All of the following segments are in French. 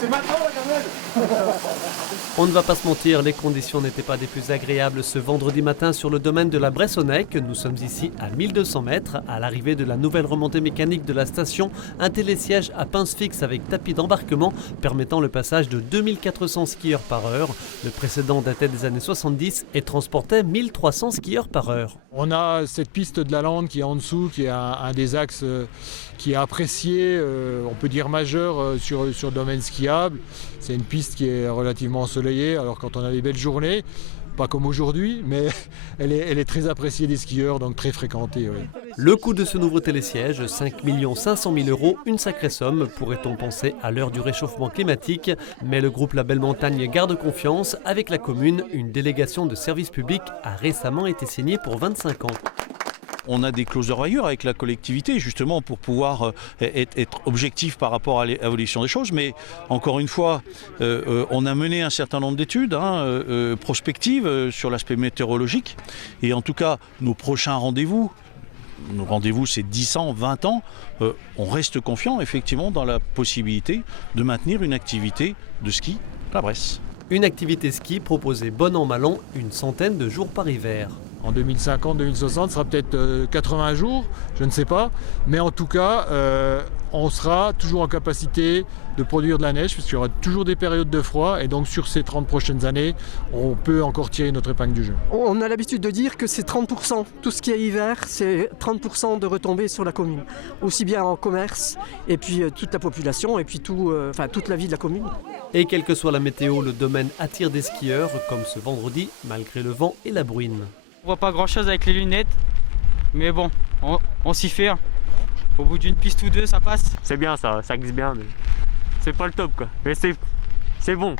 C'est maintenant la gamelle. On ne va pas se mentir, les conditions n'étaient pas des plus agréables ce vendredi matin sur le domaine de la Bressonnec. Nous sommes ici à 1200 mètres, à l'arrivée de la nouvelle remontée mécanique de la station, un télésiège à pince fixe avec tapis d'embarquement permettant le passage de 2400 skieurs par heure. Le précédent datait des années 70 et transportait 1300 skieurs par heure. On a cette piste de la Lande qui est en dessous, qui est un des axes qui est apprécié, on peut dire majeur sur le domaine skiable. C'est une piste qui est relativement ensoleillée, alors quand on a des belles journées, pas comme aujourd'hui, mais elle est très appréciée des skieurs, donc très fréquentée. Oui. Le coût de ce nouveau télésiège, 5 500 000 €, une sacrée somme, pourrait-on penser à l'heure du réchauffement climatique. Mais le groupe La Belle Montagne garde confiance. Avec la commune, une délégation de service public a récemment été signée pour 25 ans. On a des clauses de revoyure avec la collectivité, justement pour pouvoir être objectif par rapport à l'évolution des choses. Mais encore une fois, on a mené un certain nombre d'études prospectives sur l'aspect météorologique. Et en tout cas, nos prochains rendez-vous, c'est 10 ans, 20 ans, on reste confiant effectivement dans la possibilité de maintenir une activité de ski à la Bresse. Une activité ski proposée bon an mal an, une centaine de jours par hiver. En 2050, 2060, ce sera peut-être 80 jours, je ne sais pas. Mais en tout cas, on sera toujours en capacité de produire de la neige, puisqu'il y aura toujours des périodes de froid. Et donc sur ces 30 prochaines années, on peut encore tirer notre épingle du jeu. On a l'habitude de dire que c'est 30%. Tout ce qui est hiver, c'est 30% de retombées sur la commune. Aussi bien en commerce, et puis toute la population, et puis toute la vie de la commune. Et quelle que soit la météo, le domaine attire des skieurs, comme ce vendredi, malgré le vent et la bruine. On voit pas grand chose avec les lunettes, mais bon, on s'y fait. Au bout d'une piste ou deux, ça passe. C'est bien ça glisse bien, mais c'est pas le top quoi. Mais c'est bon,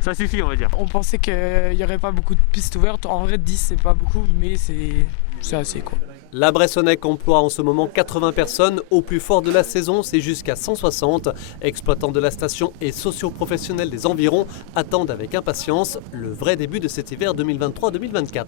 ça suffit on va dire. On pensait qu'il n'y aurait pas beaucoup de pistes ouvertes. En vrai, 10 c'est pas beaucoup, mais c'est assez quoi. La Bressonnec emploie en ce moment 80 personnes. Au plus fort de la saison, c'est jusqu'à 160. Exploitants de la station et socio-professionnels des environs attendent avec impatience le vrai début de cet hiver 2023-2024.